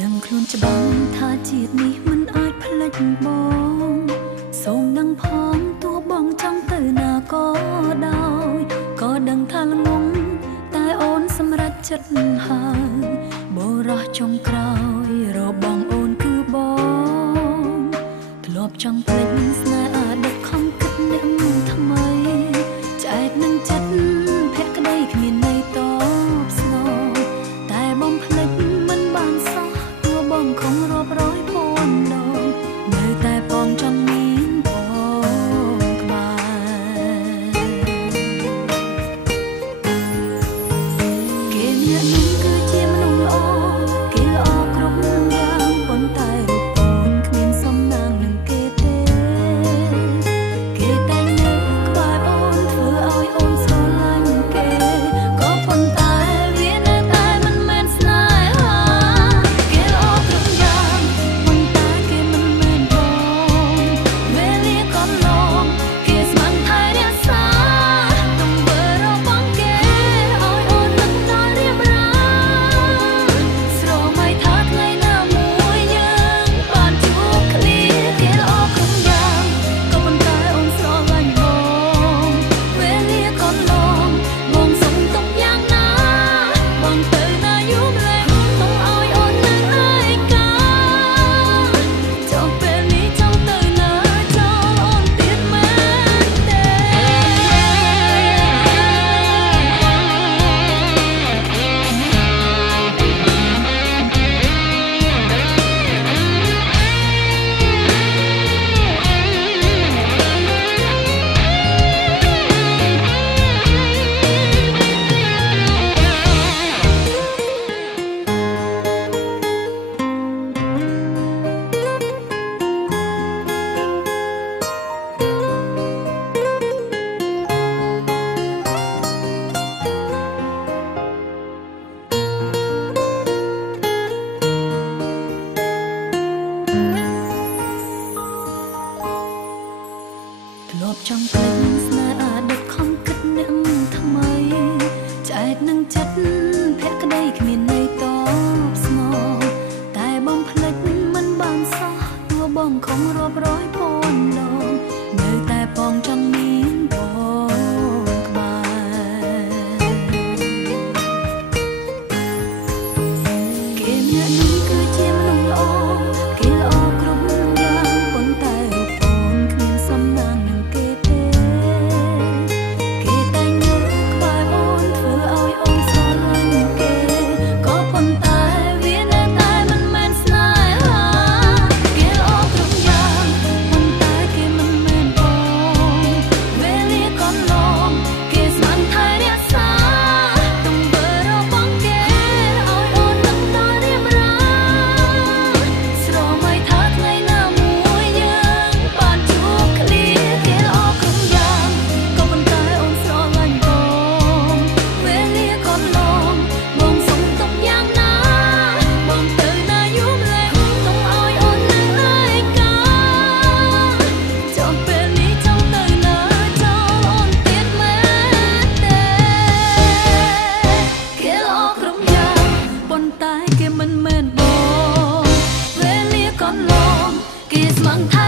ដឹងខ្លួនច្បាស់ថាជាតិនេះមិនអាចផ្លេចបងសូមដឹងផងទោះបងចង់ទៅណាក៏ដោយក៏ដឹងថាល្ងងតែអូនសម្រេចចិត្តហើយបរោះចុងក្រោយរបងអូនគឺបងធ្លាប់ចង់ភ្លេចស្នេហ៍អាដឹកខំគិតអ្នកថ្មីចែកនឹងចិត្តភក្តីគ្មានន័យតបស្នងតែបងភ្លេចមិនបានសោះបងខំរាប់រយពាន់ដងនៅតែបងចង់មានបងក្បែរគេអ្នកនោះគឺជាមនុស្សល្អគេល្អគ្រប់យ៉ាងប៉ុន្តែរូបអូនគ្មានសំណាងនឹងគេទេគេតែនៅក្បែរអូនធ្វើឲ្យអូនស្រឡាញ់គេក៏ប៉ុន្តែវានៅតែមិនមែនស្នេហាគេល្អគ្រប់យ៉ាងប៉ុន្តែគេមិនមែនបងវេលាក៏ឡងគេស្មានថែរក្សាទង្វើរបស់គេឲ្យអូននឹកដល់រៀបរាស្រមៃថាថ្ងៃណាមួយយើងបានជួបគ្នាគេល្អគ្រប់យ៉ាងក៏ប៉ុន្តែអូនស្រឡាញ់បងវេលាក៏ឡងបងសុំទុកយ៉ាងណាបងទៅណាយូរម្ល៉េះទុំឲ្យអូននៅឯកាចុះពេលនេះចង់ទៅណាចោលអូនទៀតមែនទេធ្លាប់ចង់ភ្លេចស្នេហ៍អាដឹកខំគិតអ្នកថ្មីចែកនឹងចិត្តភក្តីគ្មានន័យតបស្នងតែបងភ្លេចមិនបានសោះទោះបងខំរាប់រយពាន់ដងនៅតែបងចង់មានបងក្បែរគេអ្នកនេះគឺជាមនុស្សល្អគេល្អគ្រប់យ៉ាងប៉ុន្តែរូបអូនគ្មានសំណាងនឹងគេទេគេតែងនៅក្បែរអូនធ្វើឲ្យអូនស្រឡាញ់គេក៏ប៉ុន្តែវានៅតែមិនមែនស្នេហាគេល្អគ្រប់យ៉ាងប៉ុន្តែគេមិនមែនបងវេលាក៏ឡងគេស្មានថែរក្សាទង្វើរបស់គេឲ្យអូននឹកដល់រៀបរាស្រមៃថាថ្ងៃណាមួយយើងបានជួបគ្នាគេល្អគ្រប់យ៉ាងក៏ប៉ុន្តែអូនស្រឡាញ់បងវេលាក៏ឡងបងសុំទុកយ៉ាងណាបងទៅណាយូរម្ល៉េះទុំឲ្យអូននៅឯកាចុះពេលនេះចង់ទៅណាចោលអូនទៀតមែនទេគេល្អគ្រប់យ៉ាងប៉ុន្តែគេមិនមែនបងវេលាក៏ឡងគេស្មឹងថែ